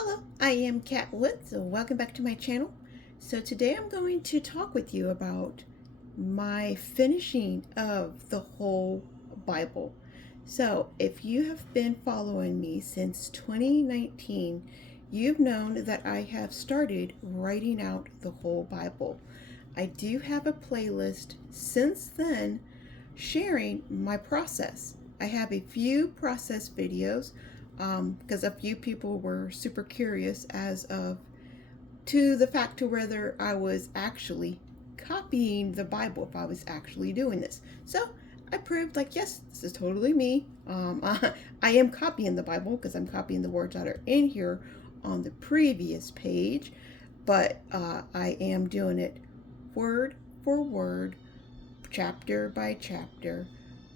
Hello, I am Kat Woods, so welcome back to my channel. So today I'm going to talk with you about my finishing of the whole Bible. So if you have been following me since 2019, you've known that I have started writing out the whole Bible. I do have a playlist since then sharing my process. I have a few process videos because a few people were super curious as of to the fact to whether I was actually copying the Bible, if I was actually doing this. So I proved like, yes, this is totally me. I am copying the Bible because I'm copying the words that are in here on the previous page, but I am doing it word for word, chapter by chapter,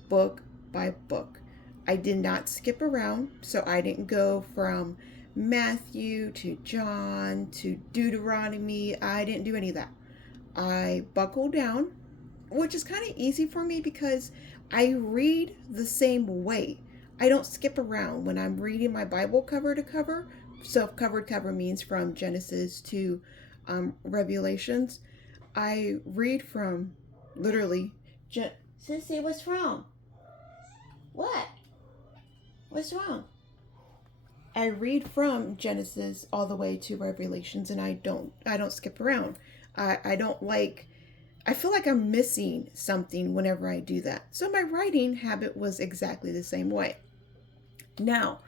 book by book. I did not skip around, so I didn't go from Matthew to John to Deuteronomy. I didn't do any of that. I buckled down, which is kind of easy for me because I read the same way. I don't skip around when I'm reading my Bible cover to cover. So cover to cover means from Genesis to Revelations. I read from literally. Sissy, what's wrong? What? What's wrong? I read from Genesis all the way to Revelations, and I don't skip around. I don't like. I feel like I'm missing something whenever I do that. So my writing habit was exactly the same way. Now,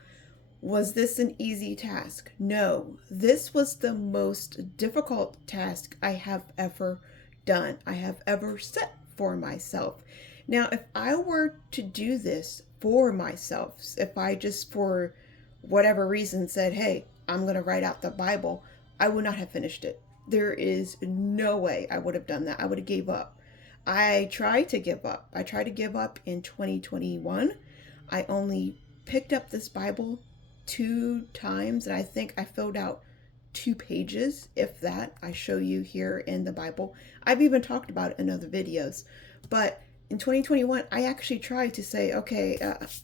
was this an easy task? No. This was the most difficult task I have ever done. I have ever set for myself. Now, if I were to do this for myself, if I just for whatever reason said, hey, I'm going to write out the Bible, I would not have finished it. There is no way I would have done that. I would have gave up. I tried to give up. I tried to give up in 2021. I only picked up this Bible 2 times, and I think I filled out 2 pages, if that. I show you here in the Bible. I've even talked about it in other videos. But in 2021, I actually tried to say, okay,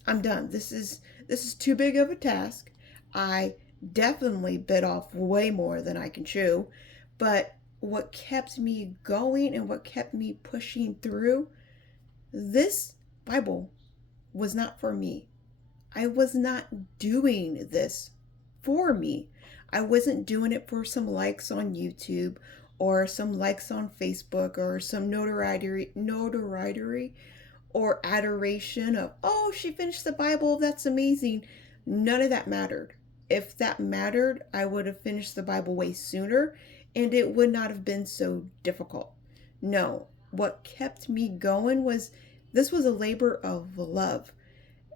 I'm done. This is too big of a task. I definitely bit off way more than I can chew. But what kept me going and what kept me pushing through, this Bible was not for me. I was not doing this for me. I wasn't doing it for some likes on YouTube or some likes on Facebook or some notoriety or adoration of, oh, she finished the Bible, that's amazing. None of that mattered. If that mattered, I would have finished the Bible way sooner and it would not have been so difficult. No, what kept me going was this was a labor of love.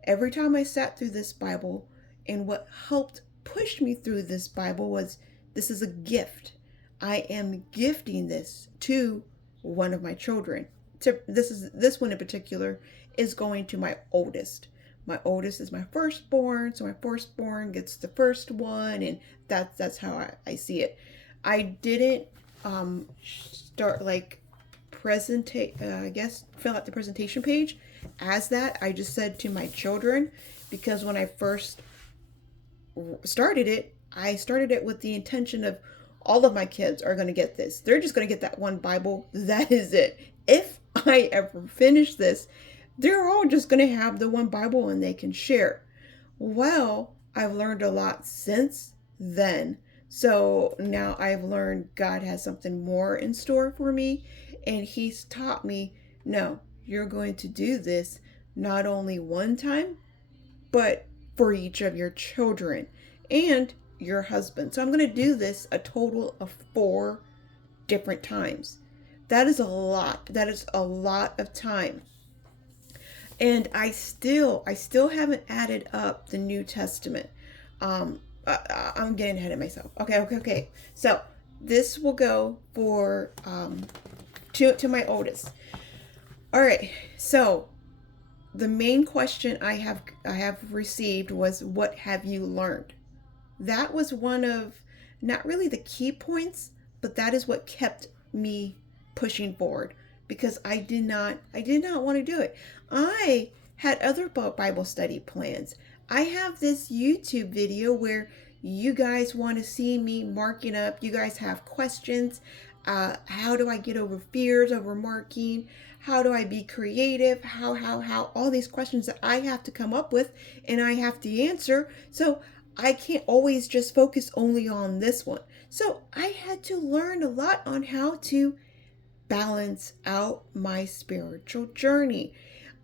Every time I sat through this Bible, and what helped push me through this Bible was this is a gift. I am gifting this to one of my children. This one in particular is going to my oldest. My oldest is my firstborn, so my firstborn gets the first one, and that's how I see it. I didn't start like I guess fill out the presentation page as that. I just said to my children, because when I first started it, I started it with the intention of all of my kids are going to get this. They're just going to get that one Bible. That is it. If I ever finish this, they're all just going to have the one Bible and they can share. Well, I've learned a lot since then. So now I've learned God has something more in store for me, and He's taught me, no, you're going to do this not only one time, but for each of your children and your husband. So I'm going to do this a total of 4 different times. That is a lot. That is a lot of time. And I still haven't added up the New Testament. I'm getting ahead of myself. Okay. So this will go for to my oldest. All right. So the main question I have received was, what have you learned? That was one of not really the key points, but that is what kept me pushing forward, because I did not want to do it. I had other Bible study plans. I have this YouTube video where You guys want to see me marking up. You guys have questions. How do I get over fears over marking? How do I be creative? How? All these questions that I have to come up with and I have to answer. So I can't always just focus only on this one. So I had to learn a lot on how to balance out my spiritual journey.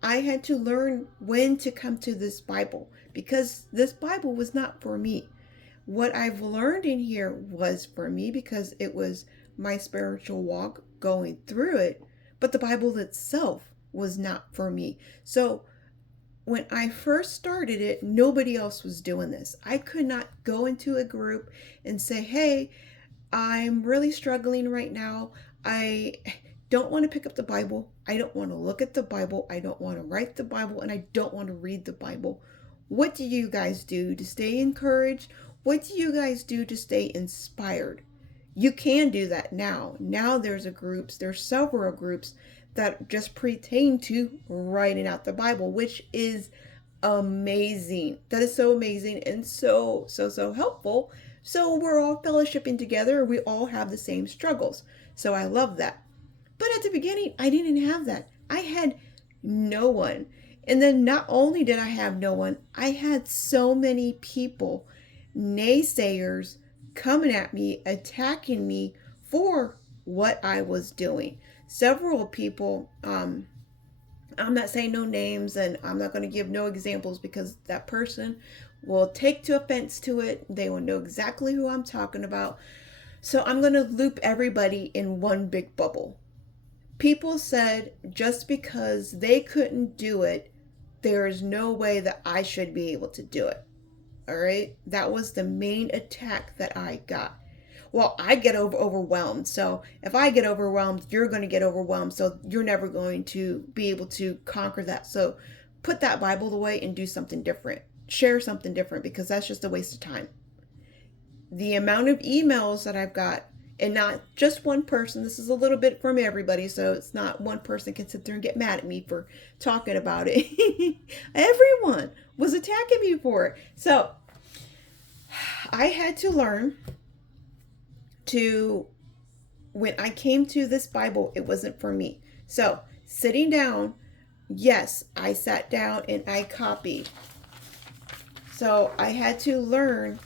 I had to learn when to come to this Bible because this Bible was not for me. What I've learned in here was for me because it was my spiritual walk going through it, but the Bible itself was not for me. So when I first started it, nobody else was doing this. I could not go into a group and say, hey, I'm really struggling right now. I don't want to pick up the Bible. I don't want to look at the Bible. I don't want to write the Bible. And I don't want to read the Bible. What do you guys do to stay encouraged? What do you guys do to stay inspired? You can do that now. Now there's several groups that just pertain to writing out the Bible, which is amazing. That is so amazing and so helpful. So we're all fellowshipping together. We all have the same struggles. So I love that. But at the beginning, I didn't have that. I had no one. And then not only did I have no one, I had so many people, naysayers, coming at me, attacking me for what I was doing. Several people, I'm not saying no names and I'm not going to give no examples because that person will take to offense to it. They will know exactly who I'm talking about. So I'm going to loop everybody in one big bubble. People said just because they couldn't do it, there is no way that I should be able to do it. All right. That was the main attack that I got. Well, I get overwhelmed. So if I get overwhelmed, you're going to get overwhelmed. So you're never going to be able to conquer that. So put that Bible away and do something different. Share something different because that's just a waste of time. The amount of emails that I've got, and not just one person, this is a little bit from everybody. So it's not one person can sit there and get mad at me for talking about it. Everyone was attacking me for it. So I had to learn to, when I came to this Bible, it wasn't for me. So sitting down, yes, I sat down and I copied. So I had to learn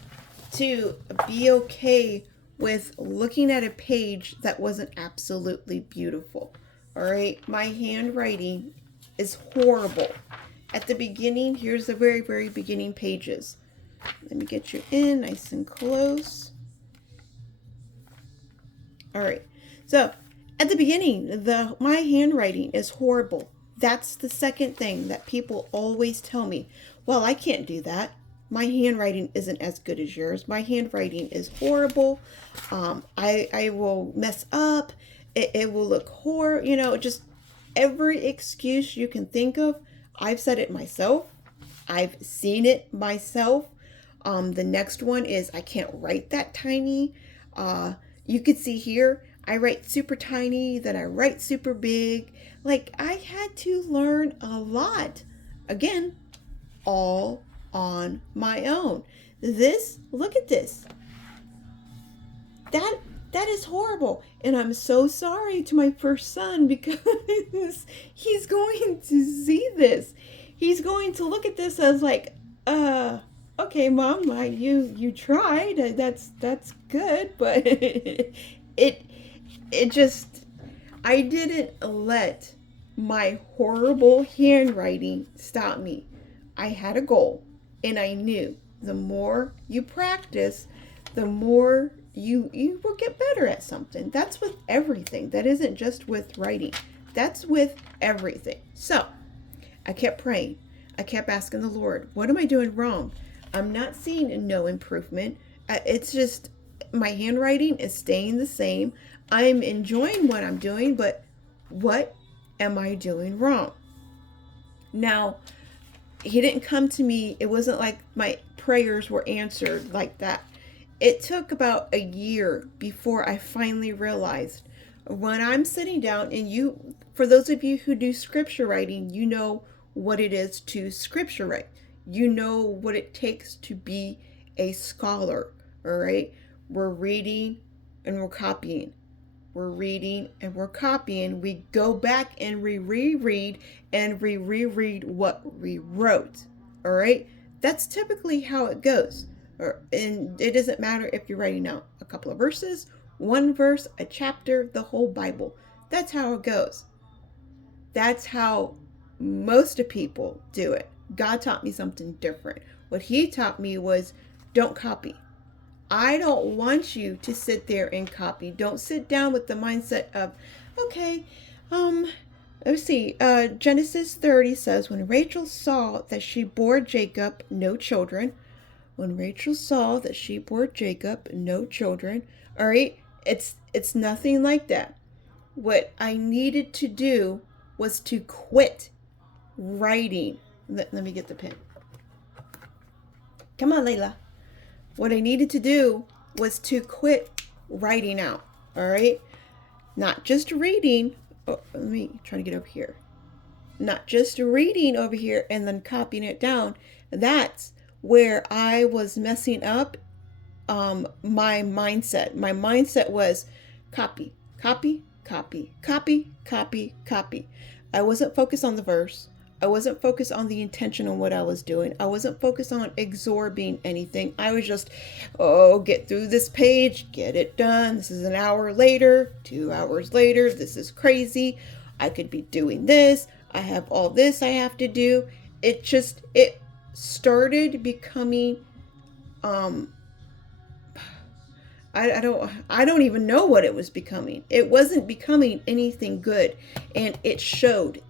to be okay with looking at a page that wasn't absolutely beautiful. All right, my handwriting is horrible. At the beginning, here's the very, very beginning pages. Let me get you in nice and close. All right, so at the beginning, my handwriting is horrible. That's the second thing that people always tell me. Well, I can't do that. My handwriting isn't as good as yours. My handwriting is horrible. I will mess up. It will look horrible. Just every excuse you can think of. I've said it myself. I've seen it myself. The next one is I can't write that tiny. You could see here, I write super tiny, then I write super big. Like I had to learn a lot. Again, all on my own. Look at this. That is horrible. And I'm so sorry to my first son because he's going to see this. He's going to look at this as like, okay, Mom, you tried. That's good, but it just, I didn't let my horrible handwriting stop me. I had a goal. And I knew the more you practice, the more you will get better at something. That's with everything. That isn't just with writing. That's with everything. So I kept praying. I kept asking the Lord, what am I doing wrong? I'm not seeing no improvement. It's just my handwriting is staying the same. I'm enjoying what I'm doing, but what am I doing wrong? Now, he didn't come to me. It wasn't like my prayers were answered like that. It took about a year before I finally realized when I'm sitting down, and for those of you who do scripture writing, you know what it is to scripture write. You know what it takes to be a scholar, all right? We're reading and we're copying. We're reading and we're copying. We go back and we reread and we reread what we wrote. All right? That's typically how it goes. And it doesn't matter if you're writing out a couple of verses, one verse, a chapter, the whole Bible. That's how it goes. That's how most of people do it. God taught me something different. What he taught me was don't copy. I don't want you to sit there and copy. Don't sit down with the mindset of, okay, let's see. Genesis 30 says, when Rachel saw that she bore Jacob no children, when Rachel saw that she bore Jacob no children, all right, it's nothing like that. What I needed to do was to quit writing. Let me get the pen. Come on, Layla. What I needed to do was to quit writing out, all right? Not just reading. Oh, let me try to get over here. Not just reading over here and then copying it down. That's where I was messing up my mindset. My mindset was copy, copy, copy, copy, copy, copy. I wasn't focused on the verse. I wasn't focused on the intention on what I was doing. I wasn't focused on absorbing anything. I was just, get through this page, get it done. This is an hour later, 2 hours later. This is crazy. I could be doing this. I have all this I have to do. It started becoming, I don't even know what it was becoming. It wasn't becoming anything good. And it showed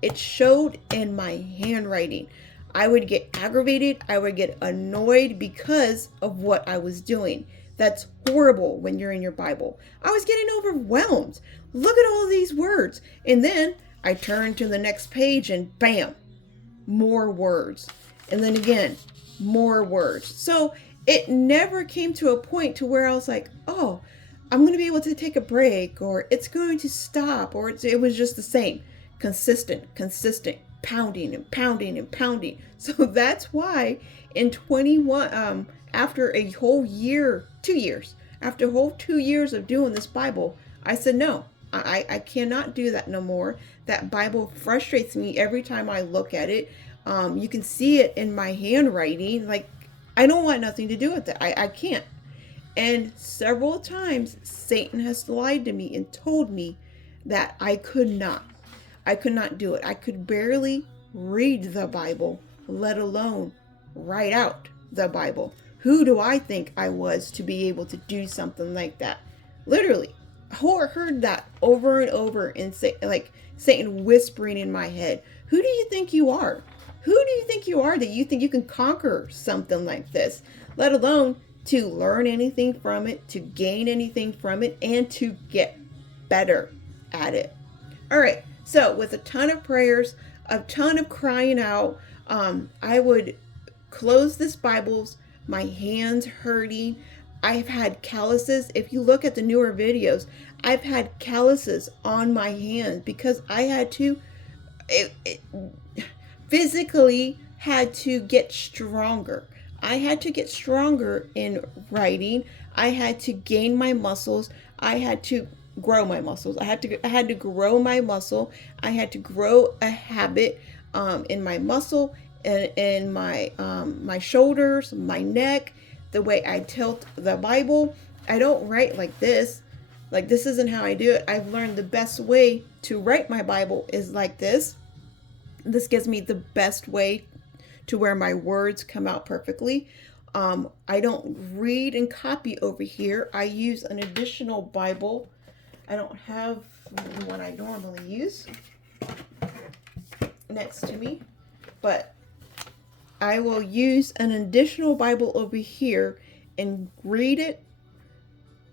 in my handwriting. I would get aggravated. I would get annoyed because of what I was doing. That's horrible when you're in your Bible. I was getting overwhelmed. Look at all these words. And then I turned to the next page and bam, more words. And then again, more words. So it never came to a point to where I was like, oh, I'm going to be able to take a break, or it's going to stop, or it was just the same. Consistent, pounding and pounding and pounding. So that's why in 21, after a whole year, 2 years, after a whole 2 years of doing this Bible, I said, no, I cannot do that no more. That Bible frustrates me every time I look at it. You can see it in my handwriting. Like, I don't want nothing to do with it. I can't. And several times Satan has lied to me and told me that I could not do it. I could barely read the Bible, let alone write out the Bible. Who do I think I was to be able to do something like that? Literally, heard that over and over and say, like Satan whispering in my head, who do you think you are? Who do you think you are that you think you can conquer something like this, let alone to learn anything from it, to gain anything from it, and to get better at it? All right. So with a ton of prayers, a ton of crying out, I would close this Bibles, my hands hurting. I've had calluses. If you look at the newer videos, I've had calluses on my hands because I had to physically had to get stronger. I had to get stronger in writing. I had to gain my muscles. I had to grow my muscles. I had to grow my muscle. I had to grow a habit in my muscle and in my shoulders, my neck, the way I tilt the Bible. I don't write like this. Like, this isn't how I do it. I've learned the best way to write my Bible is like this. This gives me the best way to where my words come out perfectly. I don't read and copy over here. I use an additional Bible. I don't have the one I normally use next to me, but I will use an additional Bible over here and read it,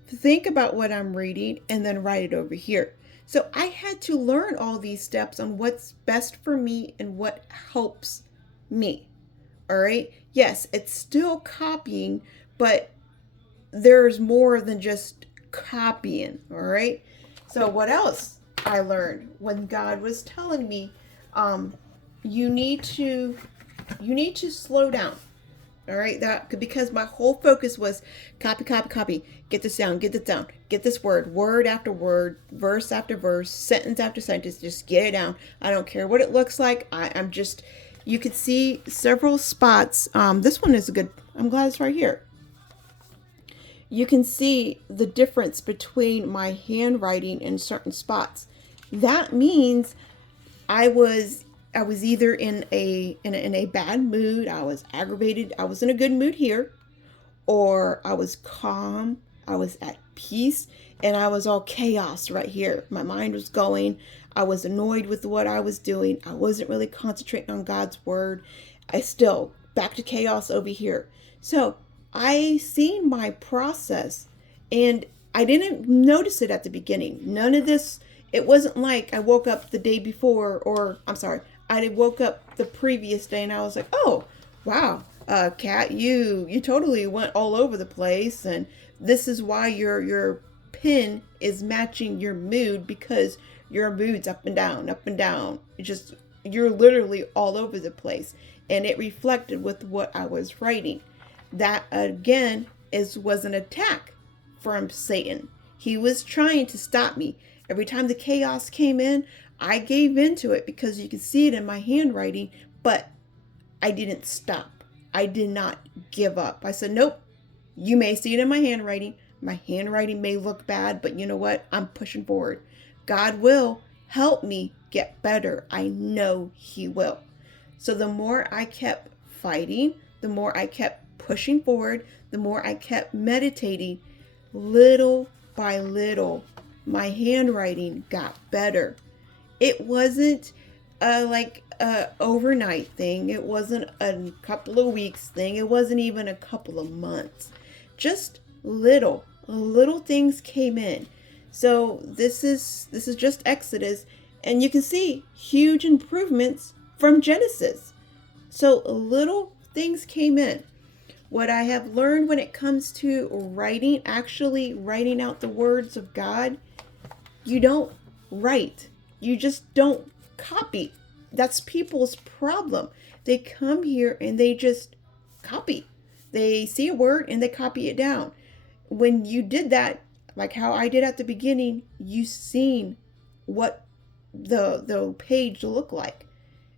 think about what I'm reading, and then write it over here. So I had to learn all these steps on what's best for me and what helps me. All right. Yes, it's still copying, but there's more than just copying. All right. So what else I learned when God was telling me, you need to slow down. All right, that because my whole focus was copy, copy, copy. Get this down, get this down, get this word after word, verse after verse, sentence after sentence. Just get it down. I don't care what it looks like. I'm just. You could see several spots. This one is a good. I'm glad it's right here. You can see the difference between my handwriting in certain spots. That means I was I was either in a bad mood, I was aggravated, I was in a good mood here, or I was calm, I was at peace, and I was all chaos right here. My mind was going. I was annoyed with what I was doing. I wasn't really concentrating on God's word. I still back to chaos over here. So I seen my process, and I didn't notice it at the beginning. None of this, it wasn't like I woke up the day before, or I'm sorry, I woke up the previous day and I was like, oh, wow, Kat, you totally went all over the place, and this is why your pin is matching your mood, because your mood's up and down, up and down. It just you're literally all over the place, and it reflected with what I was writing. That again is was an attack from Satan. He was trying to stop me. Every time the chaos came in, I gave into it because you can see it in my handwriting, but I didn't stop. I did not give up. I said, nope, you may see it in my handwriting. My handwriting may look bad, but you know what? I'm pushing forward. God will help me get better. I know He will. So the more I kept fighting, the more I kept pushing forward, the more I kept meditating, little by little, my handwriting got better. It wasn't like a overnight thing. It wasn't a couple of weeks thing. It wasn't even a couple of months. Just little things came in. So this is just Exodus, and you can see huge improvements from Genesis. So little things came in. What I have learned when it comes to writing, actually writing out the words of God, you don't write. You just don't copy. That's people's problem. They come here and they just copy. They see a word and they copy it down. When you did that, like how I did at the beginning, you seen what the page looked like.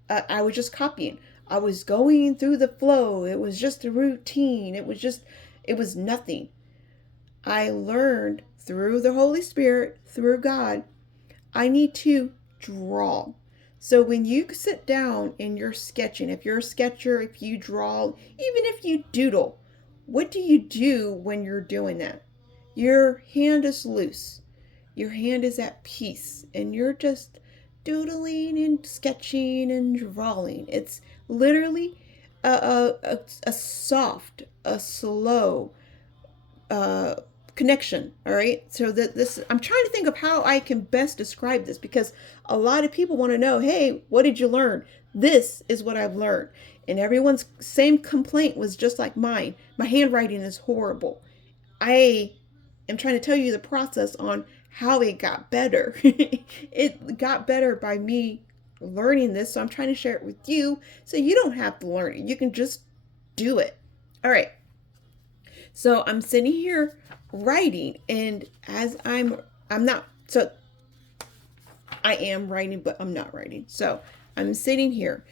I was just copying. I was going through the flow. It was just a routine. It was nothing. I learned through the Holy Spirit, through God, I need to draw. So when you sit down and you're sketching, if you're a sketcher, if you draw, even if you doodle, what do you do when you're doing that? Your hand is loose. Your hand is at peace, and you're just doodling and sketching and drawing. It's literally a soft, a slow, uh, connection. All right. So that this, I'm trying to think of how I can best describe this, because a lot of people want to know, hey, what did you learn? This is what I've learned. And everyone's same complaint was just like mine. My handwriting is horrible. I am trying to tell you the process on how it got better. It got better by me learning this. So I'm trying to share it with you so you don't have to learn it. You can just do it. All right. So I'm sitting here writing, and as I'm not, so I am writing, but I'm not writing. So I'm sitting here,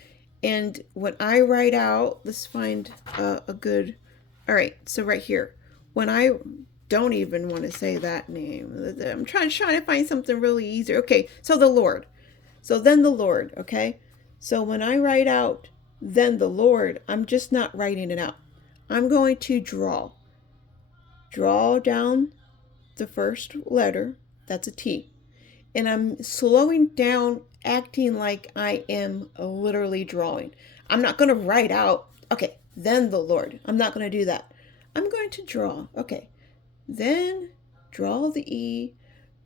and when I write out, let's find a good, all right, so right here, when I don't even want to say that name, I'm trying to find something really easy. Okay, so the Lord. So then the Lord, okay? So when I write out, then the Lord, I'm just not writing it out. I'm going to draw down the first letter, that's a T, and I'm slowing down, acting like I am literally drawing. I'm not going to write out, okay, then the Lord. I'm not going to do that. I'm going to draw, okay, then draw the E,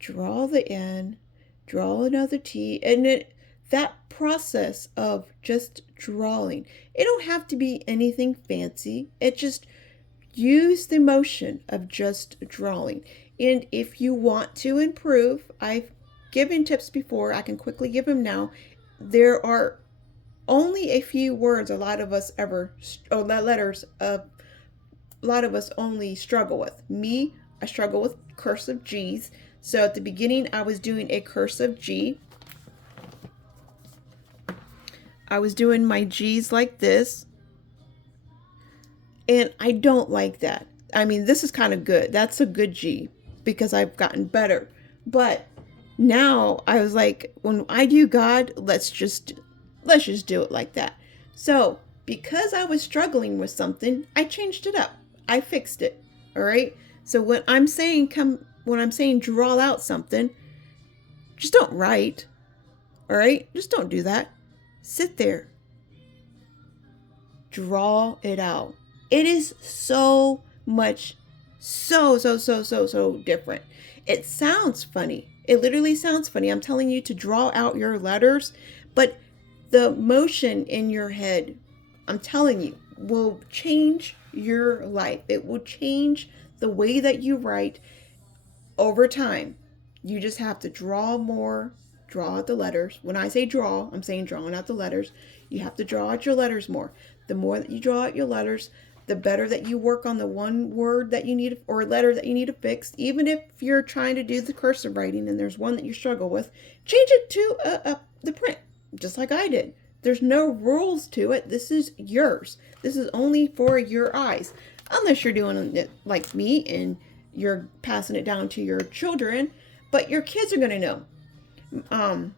draw the N, draw another T, and that process of just drawing, it don't have to be anything fancy. It just use the motion of just drawing. And if you want to improve, I've given tips before, I can quickly give them now. There are only a few words a lot of us a lot of us only struggle with. Me, I struggle with cursive G's. So at the beginning, I was doing a cursive G. I was doing my G's like this. And I don't like that. I mean, this is kind of good. That's a good G because I've gotten better. But now I was like, when I do God, let's just do it like that. So because I was struggling with something, I changed it up. I fixed it. All right. So when I'm saying draw out something, just don't write. All right. Just don't do that. Sit there. Draw it out. It is so much, so different. It sounds funny. It literally sounds funny. I'm telling you to draw out your letters, but the motion in your head, I'm telling you, will change your life. It will change the way that you write over time. You just have to draw more, draw out the letters. When I say draw, I'm saying drawing out the letters. You have to draw out your letters more. The more that you draw out your letters, the better that you work on the one word that you need or letter that you need to fix. Even if you're trying to do the cursive writing and there's one that you struggle with, change it to the print, just like I did. There's no rules to it. This is yours. This is only for your eyes. Unless you're doing it like me and you're passing it down to your children, but your kids are going to know.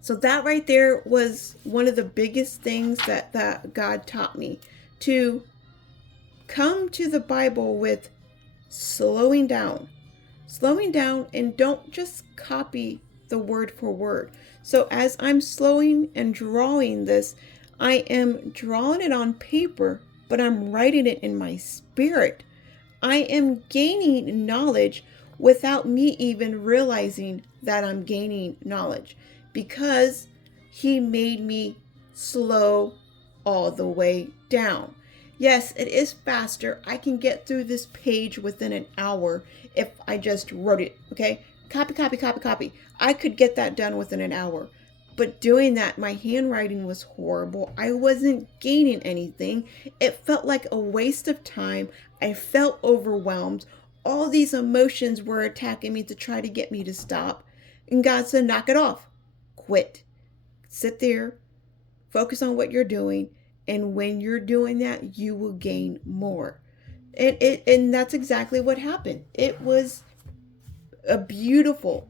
So that right there was one of the biggest things that God taught me, to come to the Bible with slowing down, and don't just copy the word for word. So as I'm slowing and drawing this, I am drawing it on paper, but I'm writing it in my spirit. I am gaining knowledge without me even realizing that I'm gaining knowledge, because he made me slow all the way down. Yes, it is faster. I can get through this page within an hour if I just wrote it, okay? Copy. I could get that done within an hour. But doing that, my handwriting was horrible. I wasn't gaining anything. It felt like a waste of time. I felt overwhelmed. All these emotions were attacking me to try to get me to stop. And God said, knock it off. Quit. Sit there. Focus on what you're doing. And when you're doing that, you will gain more. And that's exactly what happened. It was a beautiful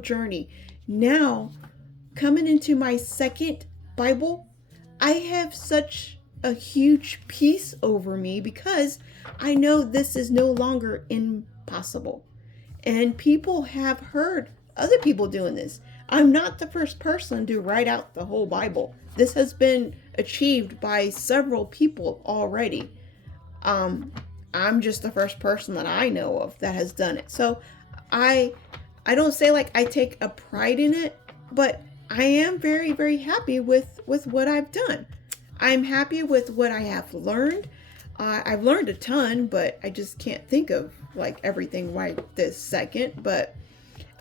journey. Now, coming into my second Bible, I have such a huge peace over me because I know this is no longer impossible. And people have heard other people doing this. I'm not the first person to write out the whole Bible. This has been achieved by several people already. I'm just the first person that I know of that has done it. So I don't say like I take a pride in it, but I am very, very happy with what I've done. I'm happy with what I have learned. I've learned a ton, but I just can't think of like everything right this second. But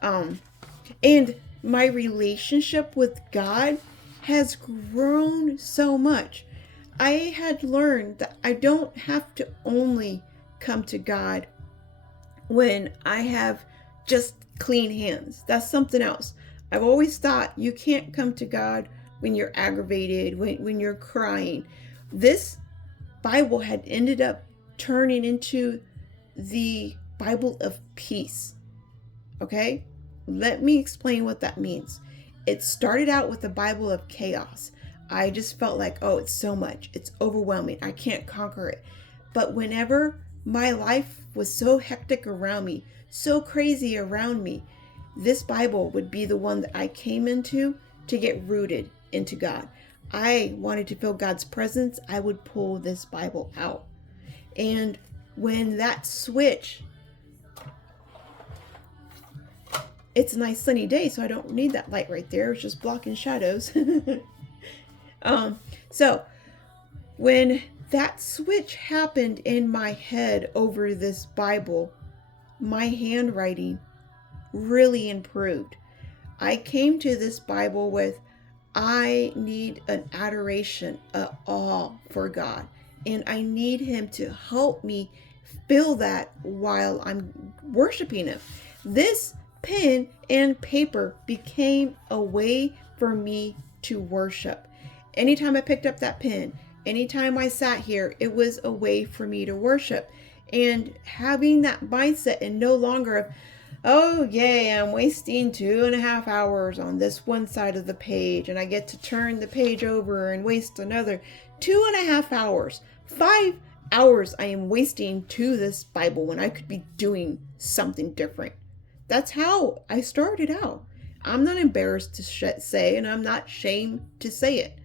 and my relationship with God has grown so much. I had learned that I don't have to only come to God when I have just clean hands. That's something else. I've always thought you can't come to God when you're aggravated, when you're crying. This Bible had ended up turning into the Bible of peace. Okay? Let me explain what that means. It started out with the Bible of chaos. I just felt like, oh, it's so much. It's overwhelming. I can't conquer it. But whenever my life was so hectic around me, so crazy around me, this Bible would be the one that I came into to get rooted into God. I wanted to feel God's presence. I would pull this Bible out. And when that switch, it's a nice sunny day, so I don't need that light right there. It's just blocking shadows. So when that switch happened in my head over this Bible, my handwriting really improved. I came to this Bible with I need an adoration, a awe for God. And I need Him to help me feel that while I'm worshiping Him. This pen and paper became a way for me to worship. Anytime I picked up that pen, anytime I sat here, it was a way for me to worship. And having that mindset and no longer of, oh, yay, I'm wasting 2.5 hours on this one side of the page, and I get to turn the page over and waste another 2.5 hours. 5 hours I am wasting to this Bible when I could be doing something different. That's how I started out. I'm not embarrassed to say, and I'm not ashamed to say it.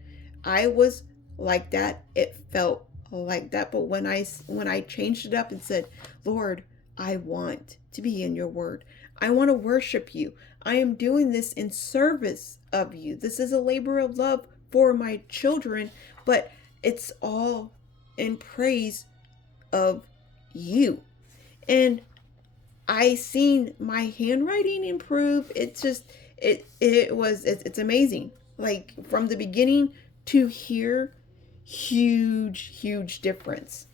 I was like that. It felt like that. But when I changed it up and said, Lord, I want to be in your word. I want to worship you. I am doing this in service of you. This is a labor of love for my children, but it's all in praise of you. And I seen my handwriting improve. It's just it's amazing. Like from the beginning to here, huge difference.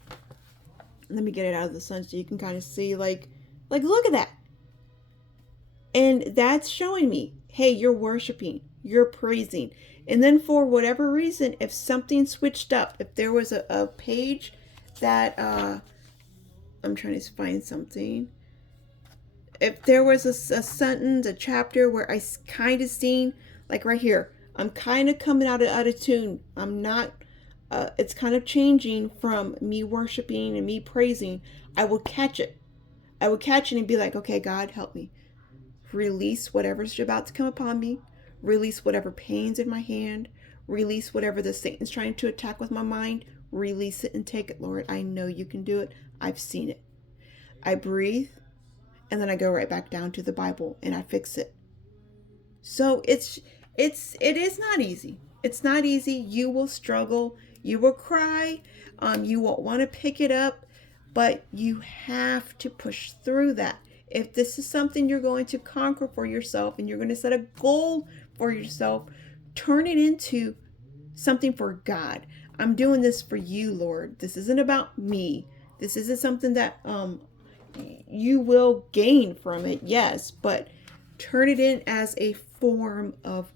Let me get it out of the sun so you can kind of see like look at that. And that's showing me, hey, you're worshiping, you're praising. And then for whatever reason, if something switched up, if there was a page that I'm trying to find something. If there was a sentence, a chapter where I kind of seen, like right here, I'm kind of coming out of tune. I'm not, it's kind of changing from me worshiping and me praising. I would catch it. I would catch it and be like, okay, God, help me. Release whatever's about to come upon me. Release whatever pains in my hand. Release whatever the Satan's trying to attack with my mind. Release it and take it, Lord. I know you can do it. I've seen it. I breathe, and then I go right back down to the Bible and I fix it. So it is not easy. It's not easy. You will struggle. You will cry. You won't want to pick it up, but you have to push through that. If this is something you're going to conquer for yourself and you're going to set a goal for yourself, turn it into something for God. I'm doing this for you, Lord. This isn't about me. This isn't something that you will gain from it, yes, but turn it in as a form of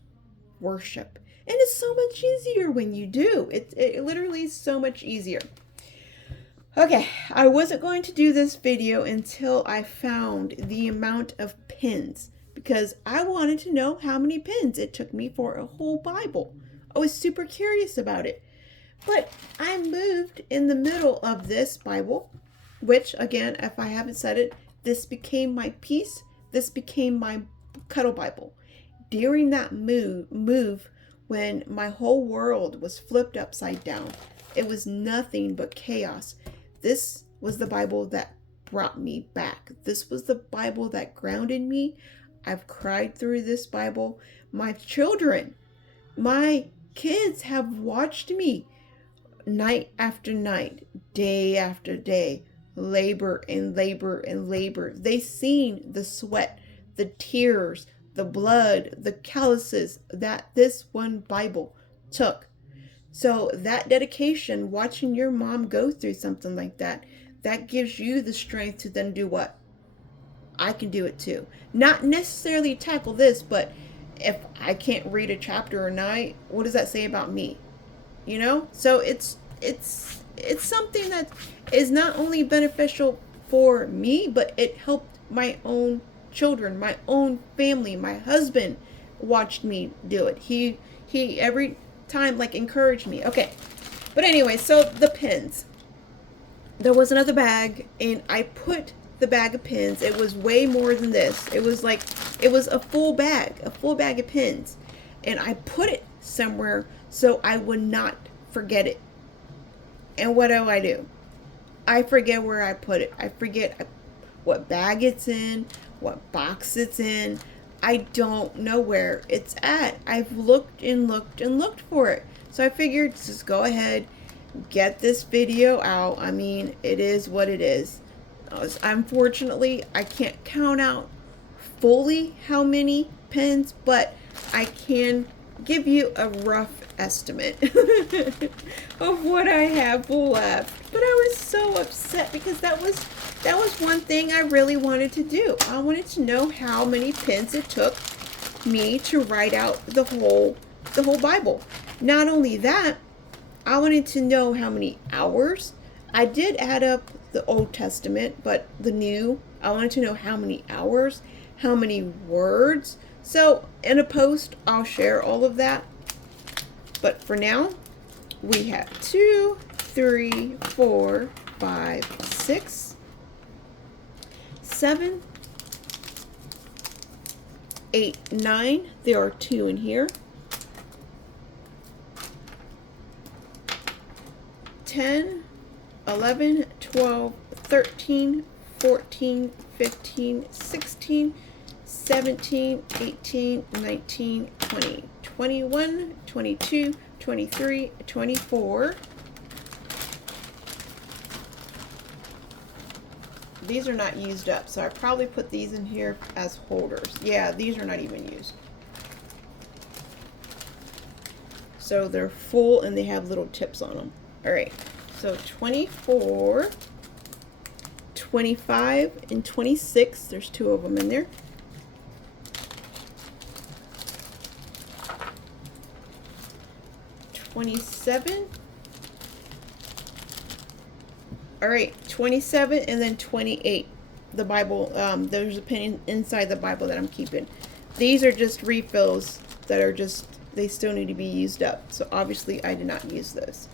worship. And it's so much easier when you do. It literally is so much easier. Okay, I wasn't going to do this video until I found the amount of pins because I wanted to know how many pins it took me for a whole Bible. I was super curious about it. But I moved in the middle of this Bible, which again, if I haven't said it, this became my piece. This became my cuddle Bible. During that move when my whole world was flipped upside down, it was nothing but chaos. This was the Bible that brought me back. This was the Bible that grounded me. I've cried through this Bible. My children, my kids have watched me night after night, day after day, labor and labor and labor. They seen the sweat, the tears, the blood, the calluses that this one Bible took. So that dedication, watching your mom go through something like that, that gives you the strength to then do what? I can do it too. Not necessarily tackle this, but if I can't read a chapter a night, what does that say about me? You know? So it's something that is not only beneficial for me, but it helped my own children, my own family. My husband watched me do it. He every time like encouraged me. Okay. But anyway, so the pins. There was another bag and I put the bag of pins. It was way more than this. It was a full bag of pins. And I put it somewhere so I would not forget it. And what do? I forget where I put it. I forget what bag it's in, what box it's in. I don't know where it's at. I've looked and looked and looked for it. So I figured just go ahead, get this video out. I mean, it is what it is. Unfortunately, I can't count out fully how many pins, but I can give you a rough estimate of what I have left. But I was so upset because that was one thing I really wanted to do. I wanted to know how many pens it took me to write out the whole Bible. Not only that, I wanted to know how many hours. I did add up the Old Testament, but the New, I wanted to know how many hours, how many words. So in a post, I'll share all of that. But for now, we have 2, 3, 4, 5, 6, 7, 8, 9. There are 2 in here. 10, 11, 12, 13, 14, 15, 16, 17, 18, 19, 20, 21, 22, 23, 24. These are not used up, so I probably put these in here as holders. Yeah, these are not even used. So they're full and they have little tips on them. All right, so 24, 25, and 26. There's 2 of them in there. All right, 27 and then 28. The Bible, there's a pen inside the Bible that I'm keeping. These are just refills that are just, they still need to be used up. So obviously I did not use those.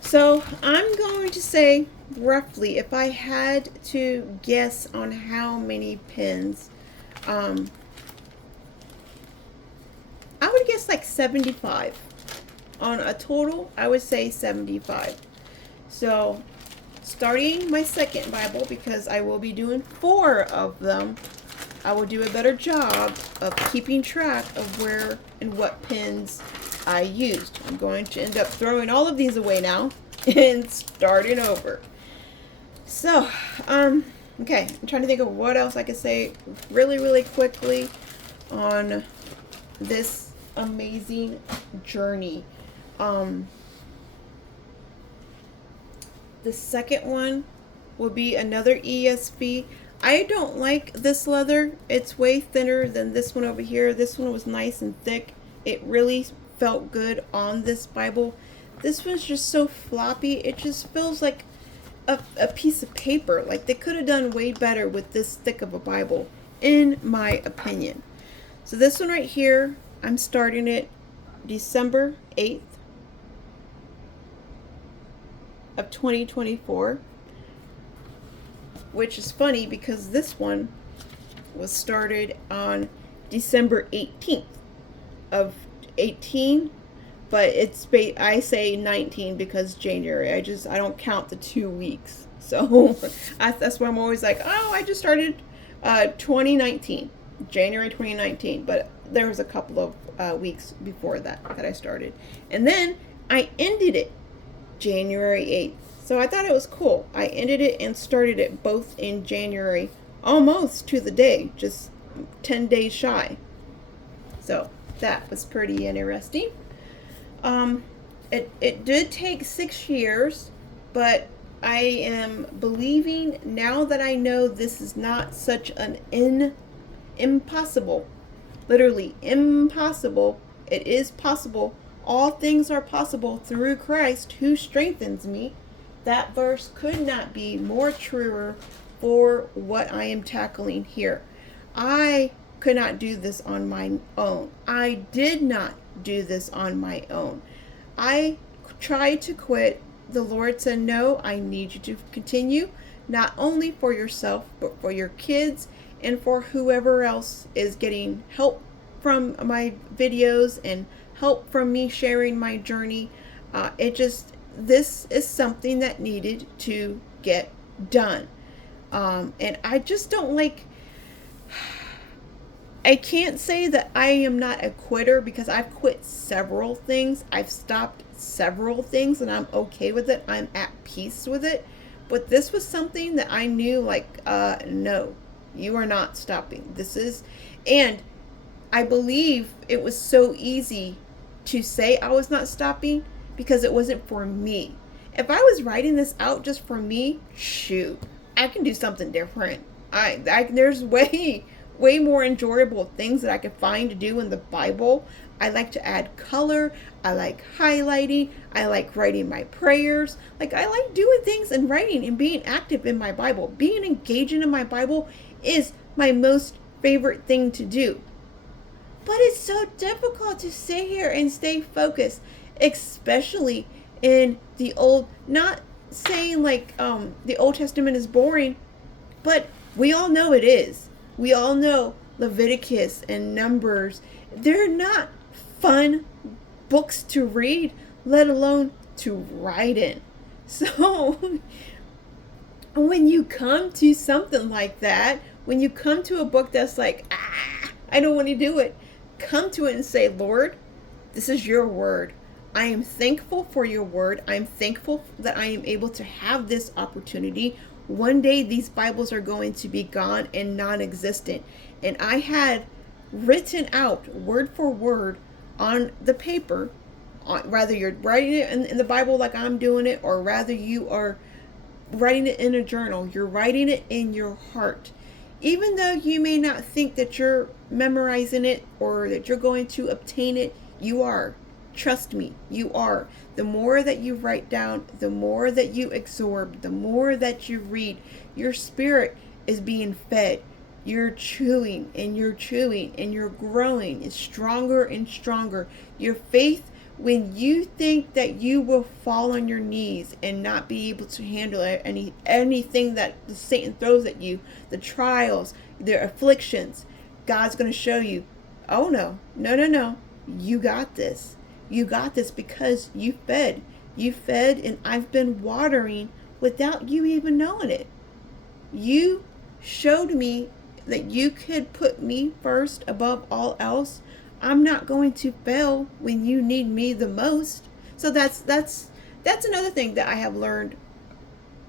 So I'm going to say roughly, if I had to guess on how many pens, I would guess like 75. On a total, I would say 75. So starting my second Bible, because I will be doing 4 of them, I will do a better job of keeping track of where and what pens I used. I'm going to end up throwing all of these away now and starting over. So, okay, I'm trying to think of what else I could say really quickly on this amazing journey. The second one will be another ESV. I don't like this leather. It's way thinner than this one over here. This one was nice and thick. It really felt good on this Bible. This one's just so floppy. It just feels like a piece of paper. Like they could have done way better with this thick of a Bible, in my opinion. So this one right here, I'm starting it December 8th of 2024, which is funny because this one was started on December 18th of 18, but it's I say 19 because January. I don't count the 2 weeks, so that's why I'm always like, oh, I just started 2019, January 2019, but there was a couple of weeks before that I started, and then I ended it January 8th. So I thought it was cool. I ended it and started it both in January, almost to the day, just 10 days shy. So that was pretty interesting. It did take 6 years, but I am believing now that I know this is not such an impossible, literally impossible. It is possible. All things are possible through Christ who strengthens me. That verse could not be more truer for what I am tackling here. I could not do this on my own. I did not do this on my own. I tried to quit. The Lord said, no, I need you to continue, not only for yourself, but for your kids and for whoever else is getting help from my videos and help from me sharing my journey. This is something that needed to get done. And I just don't like, I can't say that I am not a quitter because I've quit several things. I've stopped several things and I'm okay with it. I'm at peace with it. But this was something that I knew, like, no, you are not stopping. This is, and I believe it was so easy to say I was not stopping because it wasn't for me. If I was writing this out just for me, shoot, I can do something different. There's way more enjoyable things that I could find to do in the Bible. I like to add color. I like highlighting. I like writing my prayers. Like, I like doing things and writing and being active in my Bible. Being engaging in my Bible is my most favorite thing to do. But it's so difficult to sit here and stay focused, especially in the old, not saying like the Old Testament is boring, but we all know it is. We all know Leviticus and Numbers. They're not fun books to read, let alone to write in. So when you come to something like that, when you come to a book that's like, I don't want to do it, come to it and say, Lord, this is your word. I am thankful for your word. I'm thankful that I am able to have this opportunity. One day these Bibles are going to be gone and non-existent. And I had written out word for word on the paper, rather you're writing it in the Bible like I'm doing it, or rather you are writing it in a journal, you're writing it in your heart. Even though you may not think that you're memorizing it or that you're going to obtain it, you are. Trust me, you are. The more that you write down, the more that you absorb, the more that you read, your spirit is being fed. You're chewing and you're chewing and you're growing. It's stronger and stronger. Your faith, when you think that you will fall on your knees and not be able to handle anything that Satan throws at you, the trials, the afflictions, God's going to show you, oh no, you got this. You got this because you fed. You fed, and I've been watering without you even knowing it. You showed me that you could put me first above all else. I'm not going to fail when you need me the most. So that's another thing that I have learned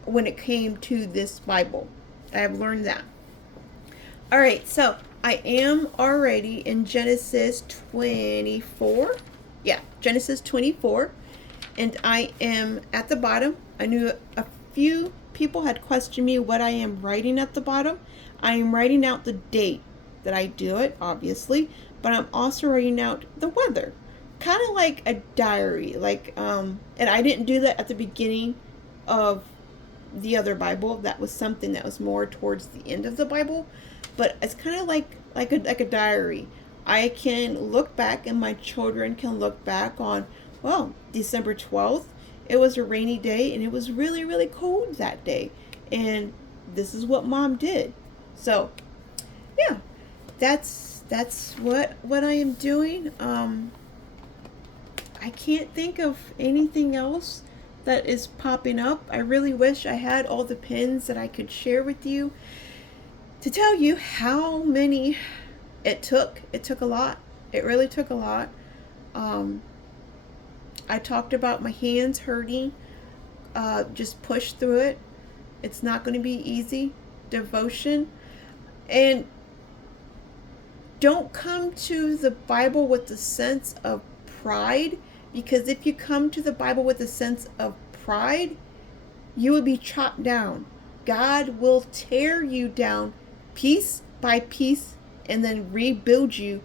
when it came to this Bible. I have learned that. All right, so I am already in Genesis 24. Yeah, Genesis 24. And I am at the bottom. I knew a few people had questioned me what I am writing at the bottom. I am writing out the date that I do it, obviously, but I'm also writing out the weather. Kind of like a diary. And I didn't do that at the beginning of the other Bible. That was something that was more towards the end of the Bible. But it's kind of like a diary. I can look back, and my children can look back on, well, December 12th, it was a rainy day, and it was really, really cold that day. And this is what Mom did. So, yeah, that's what I am doing. I can't think of anything else that is popping up. I really wish I had all the pins that I could share with you to tell you how many it took. It took a lot. It really took a lot. I talked about my hands hurting. Just push through it. It's not going to be easy. Devotion. And don't come to the Bible with a sense of pride, because if you come to the Bible with a sense of pride, you will be chopped down. God will tear you down piece by piece and then rebuild you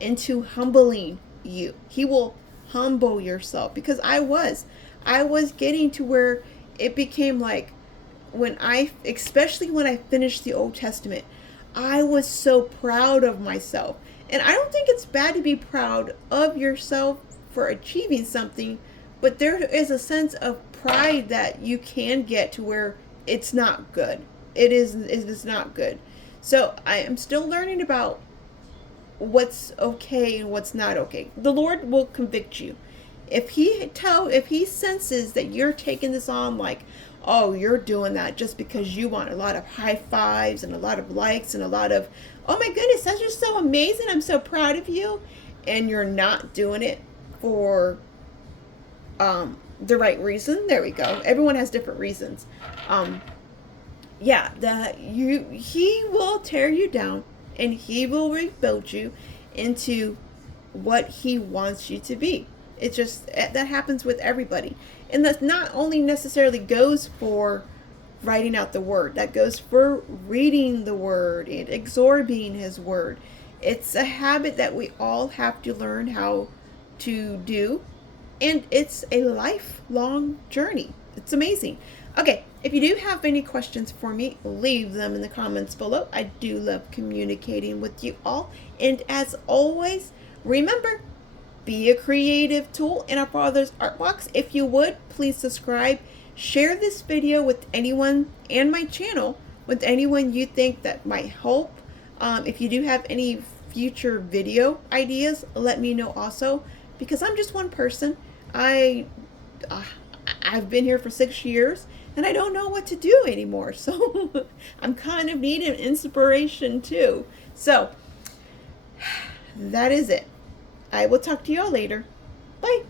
into humbling you. He will humble yourself, because I was getting to where it became like, especially when I finished the Old Testament, I was so proud of myself. And I don't think it's bad to be proud of yourself for achieving something, but there is a sense of pride that you can get to where it's not good. It is not good. So I am still learning about what's okay and what's not okay. The Lord will convict you. If he senses that you're taking this on like, oh, you're doing that just because you want a lot of high fives and a lot of likes and a lot of, oh my goodness, that's just so amazing, I'm so proud of you, and you're not doing it for the right reason. There we go. Everyone has different reasons. He will tear you down, and he will rebuild you, into what he wants you to be. It's just that happens with everybody. And that not only necessarily goes for writing out the word, that goes for reading the word and absorbing his word. It's a habit that we all have to learn how to do, and it's a lifelong journey. It's amazing. Okay, if you do have any questions for me, leave them in the comments below. I do love communicating with you all. And as always, remember, be a creative tool in our Father's art box. If you would, please subscribe. Share this video with anyone, and my channel with anyone you think that might help. If you do have any future video ideas, let me know also, because I'm just one person. I've been here for 6 years and I don't know what to do anymore, so I'm kind of needing inspiration too. So that is it. I will talk to you all later. Bye.